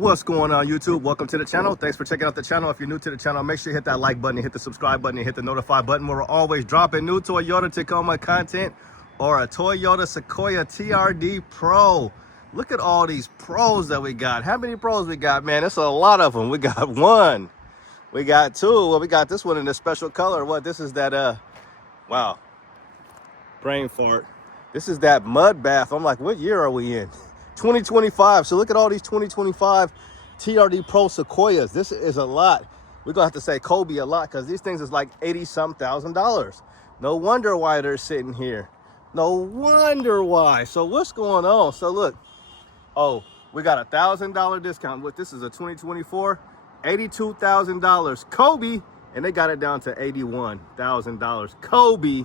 What's going on, YouTube? Welcome to the channel. Thanks for checking out the channel. If you're new to the channel, make sure you hit that like button, hit the subscribe button, and hit the notify button. We're always dropping new Toyota Tacoma content or a Toyota Sequoia TRD Pro. Look at all these pros that we got. How many pros we got, man? It's a lot of them. We got one, we got two. Well, we got this one in a special color. What? This is that wow, brain fart. This is that mud bath. I'm like, what year are we in? 2025. So look at all these 2025 TRD Pro Sequoias. This is a lot. We're gonna have to say Kobe a lot because these things is like 80-some thousand dollars. No wonder why they're sitting here. No wonder why. So what's going on? So look, oh, we got $1,000 discount. With this is a 2024, $82,000 Kobe, and they got it down to $81,000 Kobe.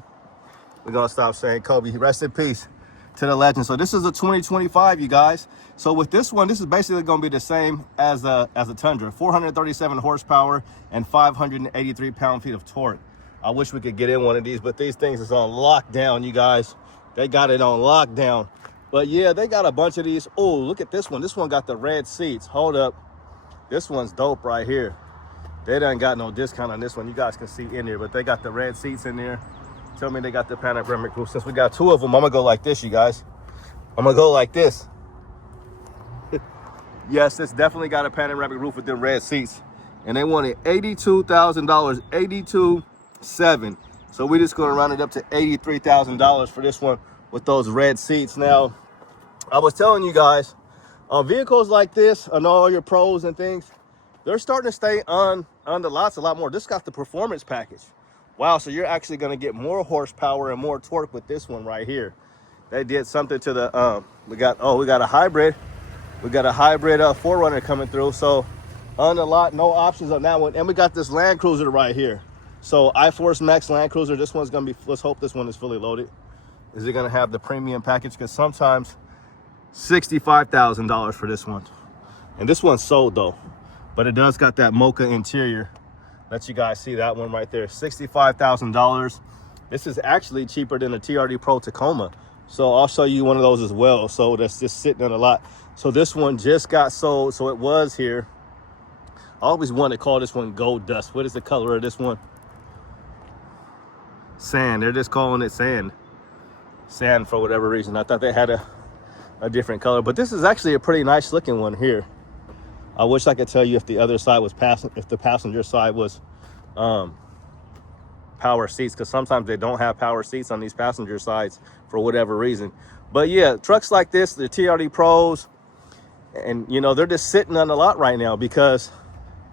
We're gonna stop saying Kobe. Rest in peace to the legend. So this is a 2025, you guys. So with this one, this is basically going to be the same as a Tundra, 437 horsepower and 583 pound-feet of torque. I wish we could get in one of these, but these things is on lockdown, you guys. They got it on lockdown. But yeah, they got a bunch of these. Oh, look at this one. This one got the red seats. Hold up. This one's dope right here. They done got no discount on this one. You guys can see in here, but they got the red seats in there. Tell me they got the panoramic roof. Since we got two of them, I'm gonna go like this, you guys. I'm gonna go like this. Yes, it's definitely got a panoramic roof with them red seats. And they wanted $82,000, $82,700. So we're just gonna round it up to $83,000 for this one with those red seats. Now, I was telling you guys, on vehicles like this, on all your pros and things, they're starting to stay on the lots a lot more. This got the performance package. Wow, so you're actually going to get more horsepower and more torque with this one right here. They did something to the we got a hybrid. We got a hybrid 4Runner coming through. So on the lot, no options on that one. And we got this Land Cruiser right here. So iForce Max Land Cruiser. This one's going to be, let's hope this one is fully loaded. Is it going to have the premium package? Because sometimes $65,000 for this one. And this one's sold though, but it does got that mocha interior. Let you guys see that one right there, $65,000. This is actually cheaper than a TRD Pro Tacoma. So I'll show you one of those as well. So that's just sitting on a lot. So this one just got sold. So it was here. I always want to call this one gold dust. What is the color of this one? Sand. They're just calling it sand. Sand for whatever reason. I thought they had a different color. But this is actually a pretty nice looking one here. I wish I could tell you if the other side was if the passenger side was power seats, because sometimes they don't have power seats on these passenger sides for whatever reason. But yeah, trucks like this, the TRD Pros, and you know, they're just sitting on a lot right now because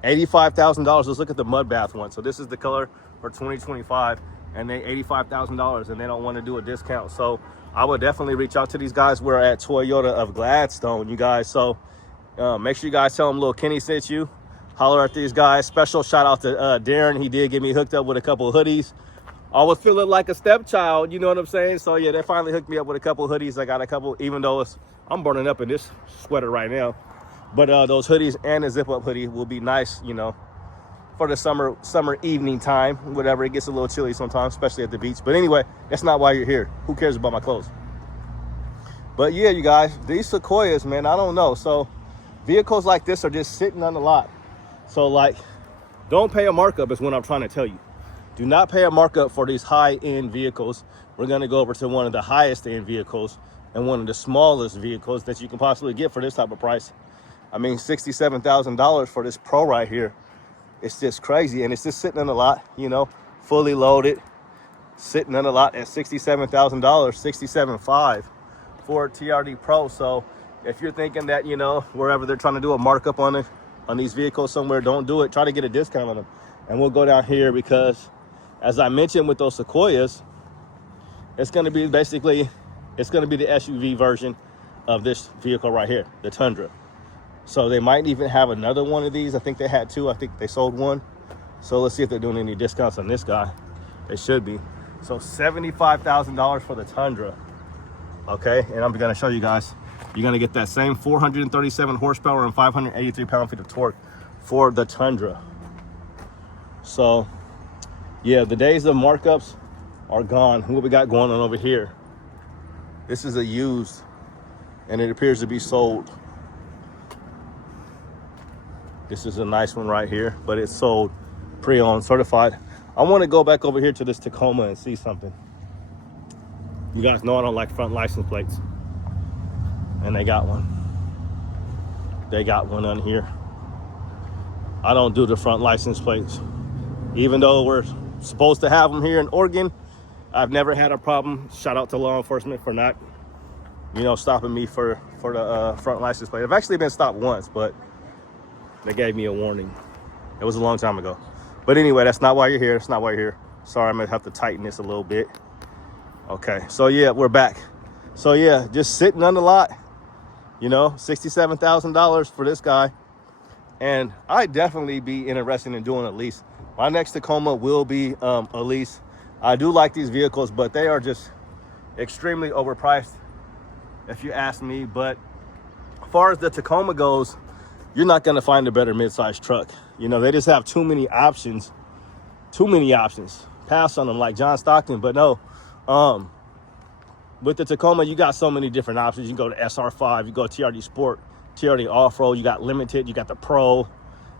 $85,000. Let's look at the mud bath one. So this is the color for 2025, and they $85,000, and they don't want to do a discount. So I would definitely reach out to these guys. We're at Toyota of Gladstone, you guys. So make sure you guys tell them Lil Kenny sent you. Holler at these guys. Special shout out to Darren. He did get me hooked up with a couple of hoodies. I was feeling like a stepchild, you know what I'm saying? So yeah, they finally hooked me up with a couple of hoodies. I got a couple, even though I'm burning up in this sweater right now. But those hoodies and a zip up hoodie will be nice, you know, for the summer evening time, whatever. It gets a little chilly sometimes, especially at the beach. But anyway, that's not why you're here. Who cares about my clothes? But yeah, you guys, these Sequoias, man, I don't know. So vehicles like this are just sitting on the lot. So like, don't pay a markup is what I'm trying to tell you. Do not pay a markup for these high-end vehicles. We're gonna go over to one of the highest end vehicles and one of the smallest vehicles that you can possibly get for this type of price. I mean, $67,000 for this Pro right here. It's just crazy, and it's just sitting on the lot, you know, fully loaded, sitting on the lot at $67,000, $67,500 for a TRD Pro. So if you're thinking that, you know, wherever they're trying to do a markup on these vehicles somewhere, don't do it. Try to get a discount on them. And we'll go down here because, as I mentioned with those Sequoias, it's going to be basically, it's going to be the SUV version of this vehicle right here, the Tundra. So they might even have another one of these. I think they had two. I think they sold one. So let's see if they're doing any discounts on this guy. They should be. So $75,000 for the Tundra. Okay, and I'm going to show you guys. You're going to get that same 437 horsepower and 583 pound-feet of torque for the Tundra. So, yeah, the days of markups are gone. What we got going on over here? This is a used, and it appears to be sold. This is a nice one right here, but it's sold pre-owned, certified. I want to go back over here to this Tacoma and see something. You guys know I don't like front license plates. And they got one. They got one on here. I don't do the front license plates. Even though we're supposed to have them here in Oregon, I've never had a problem. Shout out to law enforcement for not, you know, stopping me for the front license plate. I've actually been stopped once, but they gave me a warning. It was a long time ago. But anyway, that's not why you're here. That's not why you're here. Sorry, I'm gonna have to tighten this a little bit. Okay, so yeah, we're back. So yeah, just sitting on the lot, you know, $67,000 for this guy. And I'd definitely be interested in doing a lease. My next Tacoma will be a lease. I do like these vehicles, but they are just extremely overpriced, if you ask me. But as far as the Tacoma goes, you're not gonna find a better mid-size truck. You know, they just have too many options. Pass on them like John Stockton, but no. With the Tacoma, you got so many different options. You can go to SR5, you go TRD Sport, TRD Off-Road, you got Limited, you got the Pro.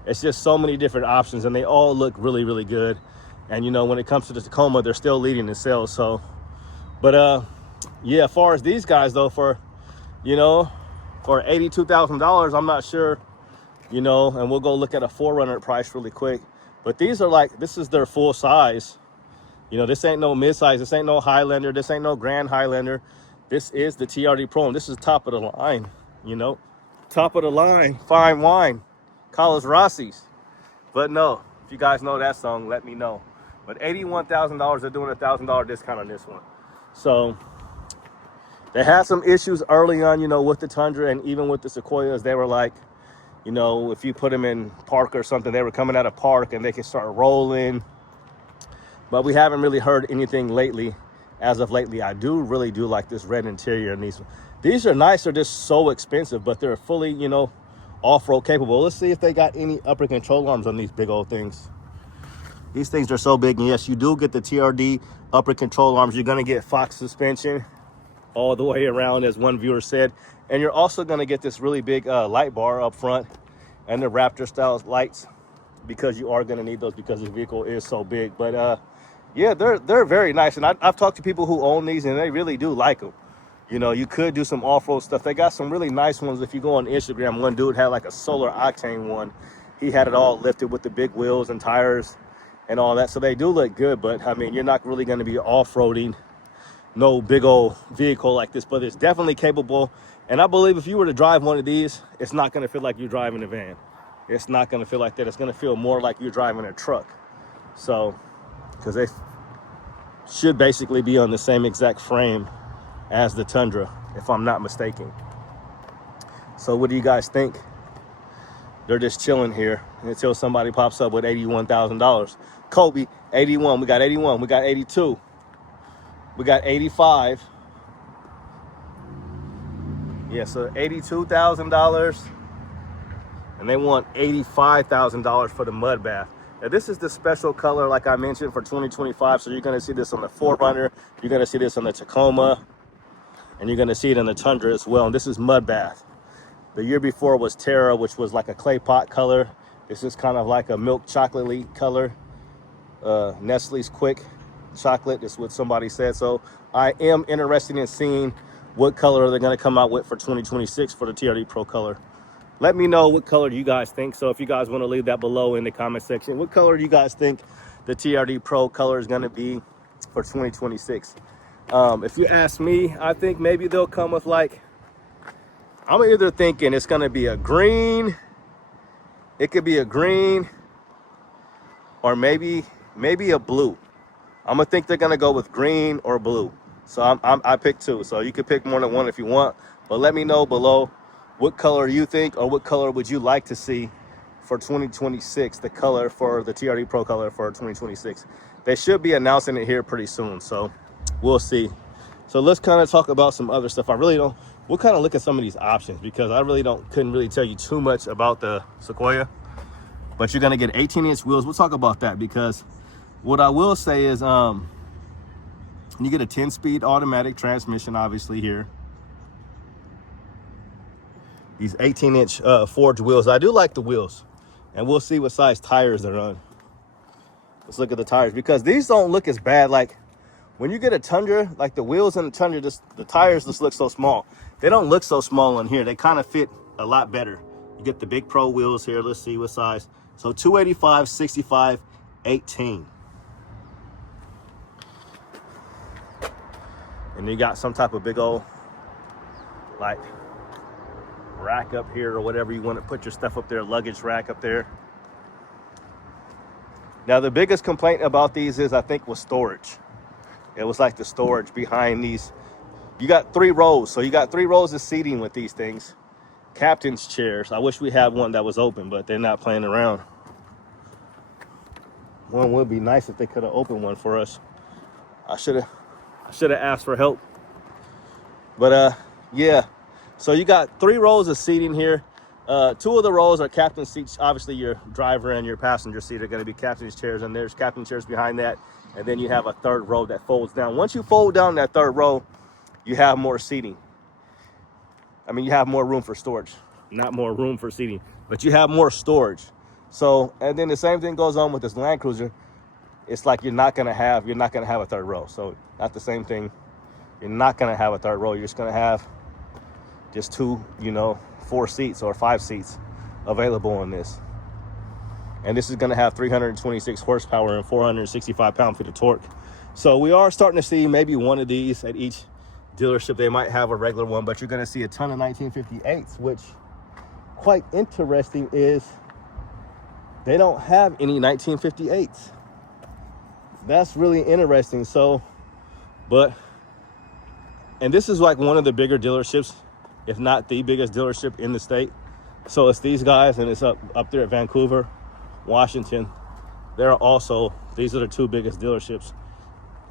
It's just so many different options, and they all look really, really good. And, you know, when it comes to the Tacoma, they're still leading in sales. So, but, yeah, as far as these guys, though, for, you know, for $82,000, I'm not sure, you know, and we'll go look at a 4Runner price really quick. But these are like, this is their full size. You know, this ain't no mid-size. This ain't no Highlander. This ain't no Grand Highlander. This is the TRD Pro, and this is top of the line, you know. Top of the line, fine wine, Carlos Rossi's. But no, if you guys know that song, let me know. But $81,000, they're doing a $1,000 discount on this one. So they had some issues early on, you know, with the Tundra and even with the Sequoias. They were like, you know, if you put them in park or something, they were coming out of park and they can start rolling. But we haven't really heard anything lately. As of lately, I really do like this red interior in these. These are nice. They're just so expensive, but they're fully, you know, off-road capable. Let's see if they got any upper control arms on these big old things. These things are so big. And yes, you do get the TRD upper control arms. You're going to get Fox suspension all the way around, as one viewer said. And you're also going to get this really big light bar up front and the Raptor style lights, because you are going to need those because the vehicle is so big. But yeah, they're very nice. And I've talked to people who own these, and they really do like them. You know, you could do some off-road stuff. They got some really nice ones. If you go on Instagram, one dude had like a solar octane one. He had it all lifted with the big wheels and tires and all that. So they do look good, but I mean, you're not really going to be off-roading no big old vehicle like this, but it's definitely capable. And I believe if you were to drive one of these, it's not going to feel like you're driving a van. It's not going to feel like that. It's going to feel more like you're driving a truck. So, because they should basically be on the same exact frame as the Tundra, if I'm not mistaken. So what do you guys think? They're just chilling here until somebody pops up with $81,000. Kobe, 81. We got 81. We got 82. We got 85. Yeah, so $82,000. And they want $85,000 for the mud bath. Now, this is the special color, like I mentioned, for 2025. So you're going to see this on the 4Runner. You're going to see this on the Tacoma. And you're going to see it in the Tundra as well. And this is mud bath. The year before was Terra, which was like a clay pot color. This is kind of like a milk chocolate-y color. Nestle's Quick chocolate is what somebody said. So I am interested in seeing what color they're going to come out with for 2026 for the TRD Pro color. Let me know what color you guys think. So if you guys want to leave that below in the comment section, what color do you guys think the TRD Pro color is going to be for 2026? If you ask me, I think maybe they'll come with like, I'm either thinking it's going to be a green. It could be a green or maybe a blue. I'm going to think they're going to go with green or blue. So I picked two. So you could pick more than one if you want. But let me know below what color you think, or what color would you like to see for 2026, the color for the TRD Pro color for 2026. They should be announcing it here pretty soon. So we'll see. So let's kind of talk about some other stuff. We'll kind of look at some of these options, because I really couldn't really tell you too much about the Sequoia. But you're going to get 18-inch wheels. We'll talk about that, because what I will say is you get a 10-speed automatic transmission, obviously, here. These 18-inch forged wheels. I do like the wheels. And we'll see what size tires they're on. Let's look at the tires, because these don't look as bad. Like when you get a Tundra, like the wheels in the Tundra, the tires just look so small. They don't look so small on here. They kind of fit a lot better. You get the big Pro wheels here. Let's see what size. So 285, 65, 18. And you got some type of big old like rack up here or whatever you want to put your stuff up there, luggage rack up there. Now the biggest complaint about these is, I think, was storage. It was like the storage behind these. You got 3 rows, so you got 3 rows of seating with these things. Captain's chairs. I wish we had one that was open, but they're not playing around. One would be nice if they could have opened one for us. I should have asked for help. But yeah. So you got 3 rows of seating here. 2 of the rows are captain seats. Obviously, your driver and your passenger seat are going to be captain's chairs, and there's captain chairs behind that. And then you have a 3rd row that folds down. Once you fold down that 3rd row, you have more seating. I mean, you have more room for storage. Not more room for seating, but you have more storage. So, and then the same thing goes on with this Land Cruiser. It's like you're not gonna have a 3rd row. So not the same thing. You're not gonna have a 3rd row. You're just gonna have just 2, 4 seats or 5 seats available on this. And this is gonna have 326 horsepower and 465 pound-feet of torque. So we are starting to see maybe one of these at each dealership. They might have a regular one, but you're gonna see a ton of 1958s, which quite interesting is they don't have any 1958s. That's really interesting. So, and this is like one of the bigger dealerships, if not the biggest dealership in the state. So it's these guys, and it's up there at Vancouver, Washington. These are the 2 biggest dealerships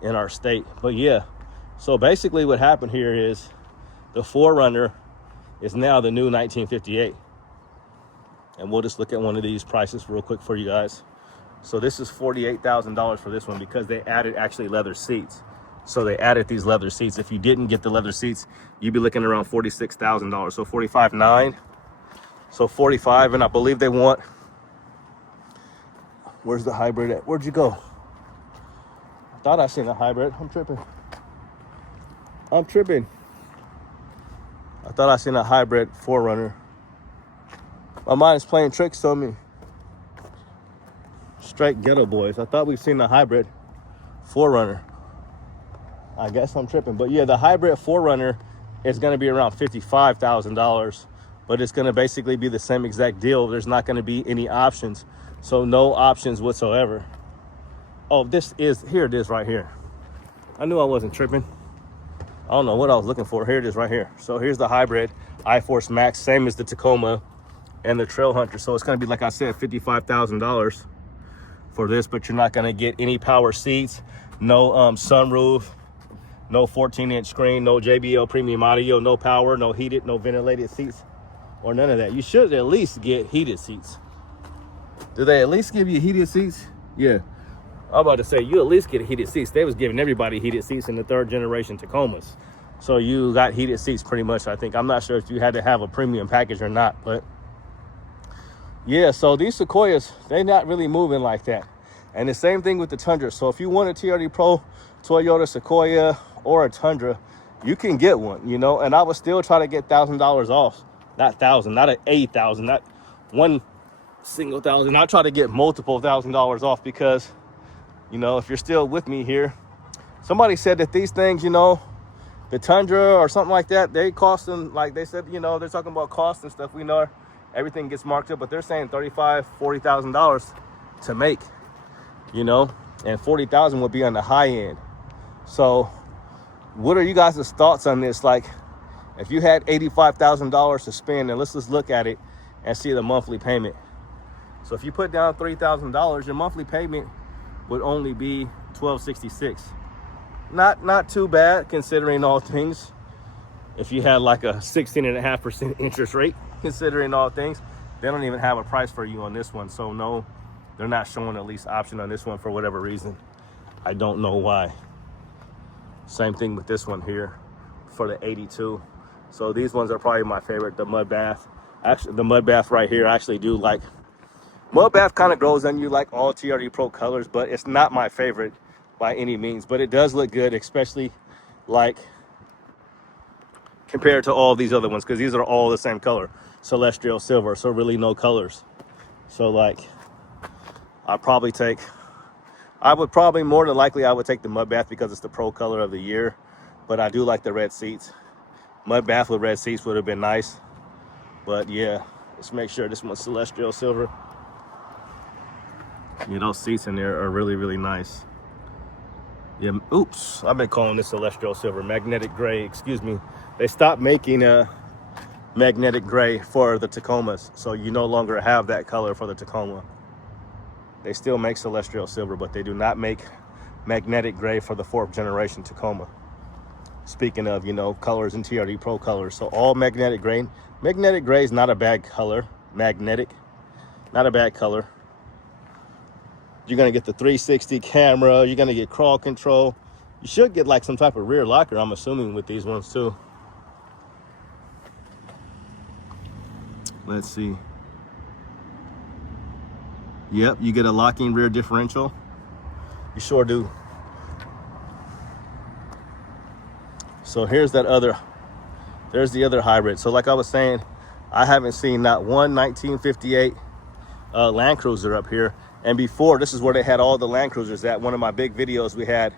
in our state. But yeah, so basically what happened here is the 4Runner is now the new 1958. And we'll just look at one of these prices real quick for you guys. So this is $48,000 for this one, because they added actually leather seats. So they added these leather seats. If you didn't get the leather seats, you'd be looking around $46,000. So $45,900. So $45,000, and I believe they want. Where's the hybrid at? Where'd you go? I thought I seen a hybrid. I'm tripping. I thought I seen a hybrid 4Runner. My mind is playing tricks on me. Straight ghetto boys. I thought we've seen a hybrid 4Runner. I guess I'm tripping. But yeah, the hybrid 4Runner is going to be around $55,000. But it's going to basically be the same exact deal. There's not going to be any options. So no options whatsoever. Oh, here it is right here. I knew I wasn't tripping. I don't know what I was looking for. Here it is right here. So here's the hybrid iForce Max, same as the Tacoma and the Trail Hunter. So it's going to be, like I said, $55,000 for this, but you're not going to get any power seats, no sunroof, no 14-inch screen, no JBL premium audio, no power, no heated, no ventilated seats, or none of that. You should at least get heated seats. Do they at least give you heated seats? Yeah. I'm about to say, you at least get heated seats. They was giving everybody heated seats in the 3rd generation Tacomas. So you got heated seats pretty much, I think. I'm not sure if you had to have a premium package or not, but yeah, so these Sequoias, they're not really moving like that. And the same thing with the Tundra. So if you want a TRD Pro, Toyota Sequoia, or a Tundra, you can get one, and I would still try to get $1,000 off. Not 1,000, not 8,000, not one single thousand. I try to get multiple $1,000s off, because if you're still with me here, somebody said that these things, the Tundra or something like that, they cost them, like they said, they're talking about cost and stuff. We know everything gets marked up, but they're saying $35,000, $40,000 to make, and $40,000 would be on the high end. So what are you guys' thoughts on this? Like, if you had $85,000 to spend, and let's just look at it and see the monthly payment. So if you put down $3,000, your monthly payment would only be $1,266. Not too bad, considering all things. If you had like a 16.5% interest rate, considering all things, they don't even have a price for you on this one. So no, they're not showing a lease option on this one for whatever reason. I don't know why. Same thing with this one here for the 82. So these ones are probably my favorite, the mud bath. Actually, the mud bath right here, I actually do like Mud bath kind of grows on you like all TRD Pro colors, but it's not my favorite by any means. But it does look good, especially like compared to all these other ones, because these are all the same color, celestial silver. So really no colors. So like, I would probably more than likely I would take the mud bath because it's the pro color of the year. But I do like the red seats. Mud bath with red seats would have been nice. But yeah, let's make sure this one's celestial silver. Yeah, those seats in there are really, really nice. Yeah, oops, I've been calling this celestial silver, magnetic gray, excuse me. They stopped making a magnetic gray for the Tacomas, so you no longer have that color for the Tacoma. They still make celestial silver, but they do not make magnetic gray for the 4th generation Tacoma. Speaking of, you know, colors and TRD Pro colors, so all magnetic gray. Magnetic gray is not a bad color. Magnetic, not a bad color. You're gonna get the 360 camera. You're gonna get crawl control. You should get like some type of rear locker, I'm assuming, with these ones too. Let's see. Yep, you get a locking rear differential. You sure do. So here's that other, there's the other hybrid. So like I was saying, I haven't seen not one 1958 Land Cruiser up here. And before, this is where they had all the Land Cruisers at. One of my big videos, we had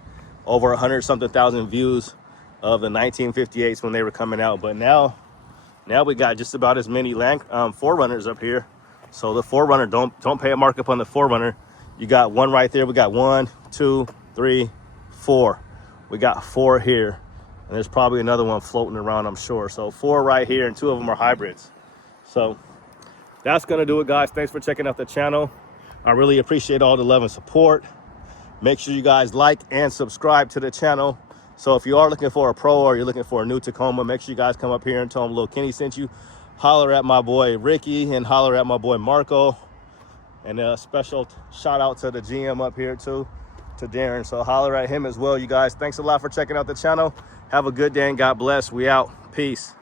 over 100-something thousand views of the 1958s when they were coming out. But now we got just about as many 4Runners up here. So the 4Runner, don't pay a markup on the 4Runner. You got one right there. We got 1, 2, 3, 4. We got 4 here. And there's probably another one floating around, I'm sure. So 4 right here, and 2 of them are hybrids. So that's gonna do it, guys. Thanks for checking out the channel. I really appreciate all the love and support. Make sure you guys like and subscribe to the channel. So if you are looking for a pro or you're looking for a new Tacoma, make sure you guys come up here and tell them Lil Kenny sent you. Holler at my boy Ricky and holler at my boy Marco. And a special shout out to the GM up here too, to Darren. So holler at him as well, you guys. Thanks a lot for checking out the channel. Have a good day and God bless. We out. Peace.